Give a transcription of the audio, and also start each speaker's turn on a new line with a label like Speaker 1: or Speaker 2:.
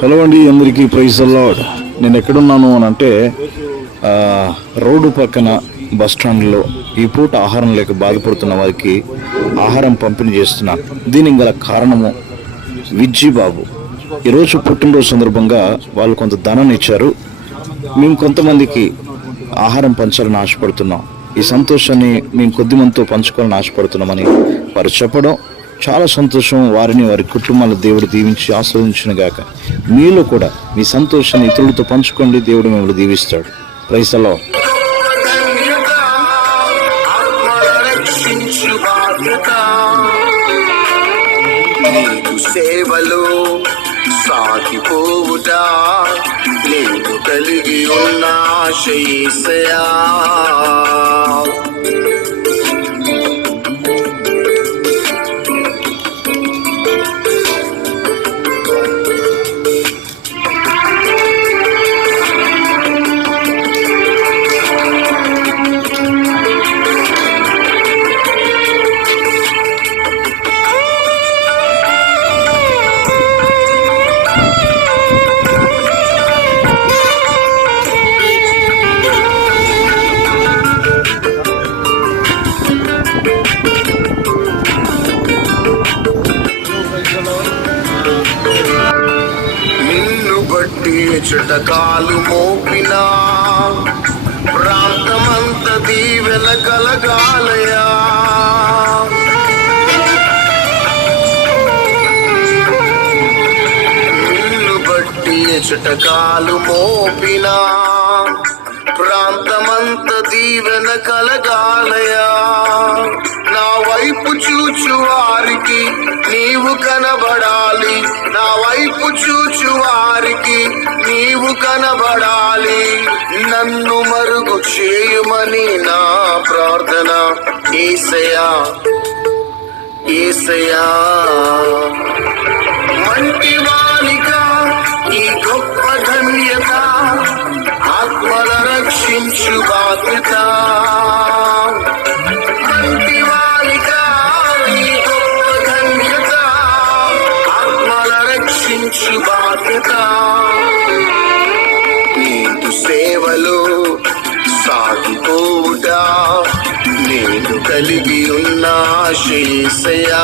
Speaker 1: Hello అండి అందరికీ praise అల్లాడ్ నేను ఎక్కడున్నాను అని అంటే రోడ్డు పక్కన బస్ స్టాండ్లో ఈ పూట ఆహారం లేక బాధపడుతున్న వారికి ఆహారం పంపిణీ చేస్తున్నా దీనికి గల కారణము విజ్జి బాబు. ఈరోజు పుట్టినరోజు సందర్భంగా వాళ్ళు కొంత ధనాన్ని ఇచ్చారు. మేము కొంతమందికి ఆహారం పంచాలని ఆశపడుతున్నాం. ఈ సంతోషాన్ని మేము కొద్ది మందితో పంచుకోవాలని ఆశపడుతున్నామని వారు చెప్పడం చాలా సంతోషం వారిని వారి కుటుంబాల దేవుడు దీవించి ఆస్వాదించిన గాక మీలో కూడా మీ సంతోషాన్ని ఇతరులతో పంచుకోండి. దేవుడు మిమ్మల్ని దీవిస్తాడు. ప్రైసలో
Speaker 2: సేవలో సాగిపోవుట. నేను కలిగి ఉన్న ఆశయేసయా నిన్ను మోపినా. ప్రాంతమంత దీవెన కలగాలయా. నిన్ను బట్టి చుటకాలు మోపినా. ప్రాంతమంత దీవెన కలగాలయా. వైపు చూచు వారికి నీవు కనబడాలి నా వైపు చూచు వారికి నీవు కనబడాలి నన్ను మరుగు చేయుమని నా ప్రార్థన ఈసయా ఏసయా మంటి బాలిక ఈ గొప్ప ధన్యత ఆత్మల రక్షించు బాధ్యత కలిగి ఉన్నా శేషయా